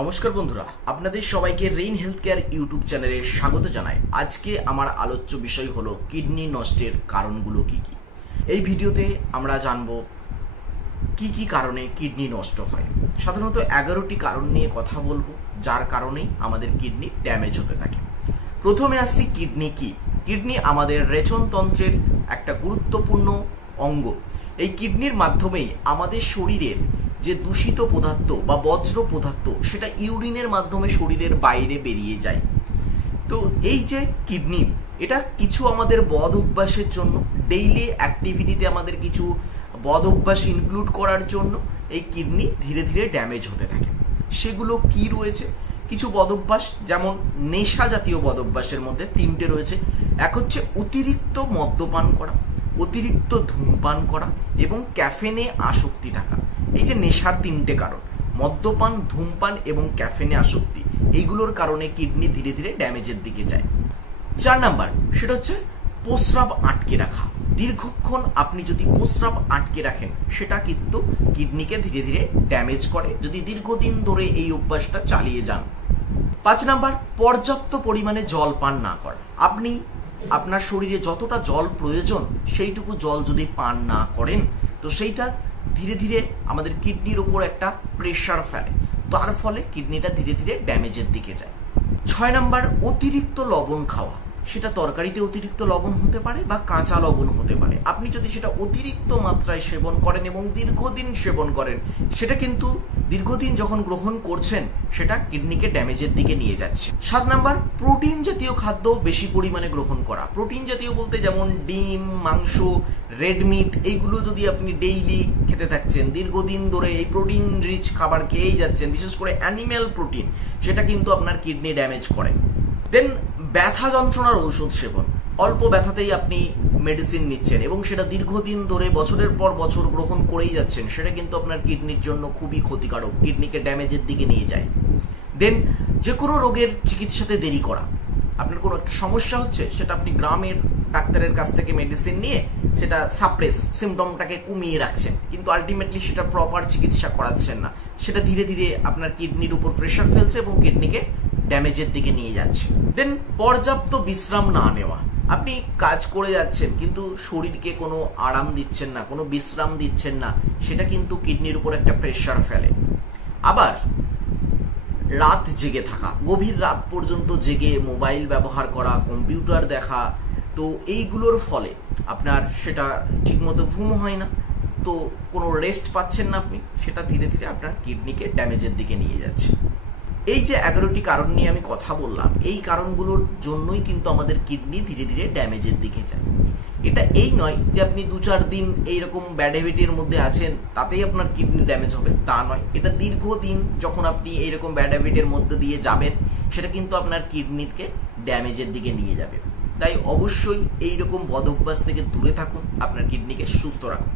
নমস্কার বন্ধুরা, আপনাদের সবাইকে রেইন হেলথ কেয়ার ইউটিউব চ্যানেলে স্বাগত জানাই। আজকে আমার আলোচ্য বিষয় হলো কিডনি নষ্টের কারণগুলো কি কি। এই ভিডিওতে আমরা জানব কি কি কারণে কিডনি নষ্ট হয়। সাধারণত 11টি কারণ নিয়ে কথা বলবো, যার কারণেই আমাদের কিডনি ড্যামেজ হতে থাকে। প্রথমে আসছি কিডনি কি। কিডনি আমাদের রেচনতন্ত্রের একটা গুরুত্বপূর্ণ অঙ্গ। এই কিডনির মাধ্যমেই আমাদের শরীরের যে দূষিত পদার্থ বা বজ্র পদার্থ সেটা ইউরিনের মাধ্যমে শরীরের বাইরে বেরিয়ে যায়। তো এই যে কিডনি, এটা কিছু আমাদের বদ অভ্যাসের জন্য, ডেইলি অ্যাক্টিভিটিতে আমাদের কিছু বদ অভ্যাস ইনক্লুড করার জন্য এই কিডনি ধীরে ধীরে ড্যামেজ হতে থাকে। সেগুলো কি রয়েছে? কিছু বদ অভ্যাস, যেমন নেশা জাতীয় বদ অভ্যাসের মধ্যে 3টে রয়েছে। এক হচ্ছে অতিরিক্ত মদ্যপান করা, অতিরিক্ত ধূমপান করা এবং ক্যাফেনে আসক্তি থাকা। এই যে নেশার 3টে কারণ, মদ্যপান, ধূমপান এবং ক্যাফেনে আসক্তি, এইগুলোর কারণে কিডনি ধীরে ধীরে ড্যামেজের দিকে যায়। 4 নাম্বার, সেটা হচ্ছে প্রস্রাব আটকে রাখা। দীর্ঘক্ষণ আপনি যদি প্রস্রাব আটকে রাখেন, সেটা কিন্তু কিডনিকে ধীরে ধীরে ড্যামেজ করে, যদি দীর্ঘদিন ধরে এই অভ্যাসটা চালিয়ে যান। 5 নাম্বার, পর্যাপ্ত পরিমাণে জল পান না করা। আপনি আপনার শরীরে যতটা জল প্রয়োজন সেইটুকু জল যদি পান না করেন, তো সেইটা ধীরে ধীরে আমাদের কিডনির উপর একটা প্রেশার ফেলে, তার ফলে কিডনিটা ধীরে ধীরে ড্যামেজের দিকে যায়। 6 নাম্বার, অতিরিক্ত লবণ খাওয়া। সেটা তরকারিতে অতিরিক্ত লবণ হতে পারে বা কাঁচা লবণ হতে পারে। আপনি যদি সেটা অতিরিক্ত মাত্রায় সেবন করেন এবং দীর্ঘদিন সেবন করেন, সেটা কিন্তু দীর্ঘদিন যখন গ্রহণ করছেন সেটা কিডনিকে ড্যামেজের দিকে নিয়ে যাচ্ছে। 7 নাম্বার, প্রোটিন জাতীয় খাদ্য বেশি পরিমাণে গ্রহণ করা। প্রোটিন জাতীয় বলতে যেমন ডিম, মাংস, রেড মিট, এইগুলো যদি আপনি ডেইলি খেতে থাকছেন, দীর্ঘদিন ধরে এই প্রোটিন রিচ খাবার খেয়েই যাচ্ছেন, বিশেষ করে অ্যানিম্যাল প্রোটিন, সেটা কিন্তু আপনার কিডনি ড্যামেজ করে। দেন ব্যথা যন্ত্রণার ঔষধ সেবন। অল্প ব্যথাতেই আপনি মেডিসিন নিচ্ছেন এবং সেটা দীর্ঘদিন ধরে বছরের পর বছর গ্রহণ করেই যাচ্ছেন, সেটা কিন্তু আপনার কিডনির জন্য খুবই ক্ষতিকারক, কিডনিকে ড্যামেজের দিকে নিয়ে যায়। দেন যে কোনো রোগের চিকিৎসাতে দেরি করা। আপনার কোনো একটা সমস্যা হচ্ছে, সেটা আপনি গ্রামের ডাক্তারের কাছ থেকে মেডিসিন নিয়ে সেটা সাপ্রেস, সিমটমটাকে কমিয়ে রাখছেন, কিন্তু আলটিমেটলি সেটা প্রপার চিকিৎসা করাচ্ছেন না। সেটা ধীরে ধীরে আপনার কিডনির উপর প্রেশার ফেলছে এবং কিডনিকে ড্যামেজের দিকে নিয়ে যাচ্ছে। দেন পর্যাপ্ত বিশ্রাম না নেওয়া। আপনি কাজ করে যাচ্ছেন কিন্তু শরীরকে কোনো আরাম দিচ্ছেন না, কোনো বিশ্রাম দিচ্ছেন না, সেটা কিন্তু কিডনির উপর একটা প্রেশার ফেলে। আবার রাত জেগে থাকা, গভীর রাত পর্যন্ত জেগে মোবাইল ব্যবহার করা, কম্পিউটার দেখা, তো এইগুলোর ফলে আপনার সেটা ঠিকমতো ঘুম হয় না, তো কোনো রেস্ট পাচ্ছেন না আপনি, সেটা ধীরে ধীরে আপনার কিডনিকে ড্যামেজের দিকে নিয়ে যাচ্ছে। এই যে 11টি কারণ নিয়ে আমি কথা বললাম, এই কারণগুলোর জন্যই কিন্তু আমাদের কিডনি ধীরে ধীরে ড্যামেজের দিকে যায়। এটা এই নয় যে আপনি 2-4 দিন এইরকম ব্যাড হ্যাবিটের মধ্যে আছেন তাতেই আপনার কিডনি ড্যামেজ হবে, তা নয়। এটা দীর্ঘদিন যখন আপনি এইরকম ব্যাড হ্যাবিটের মধ্যে দিয়ে যাবেন, সেটা কিন্তু আপনার কিডনিকে ড্যামেজের দিকে নিয়ে যাবে। তাই অবশ্যই এইরকম বদ অভ্যাস থেকে দূরে থাকুন, আপনার কিডনিকে সুস্থ রাখুন।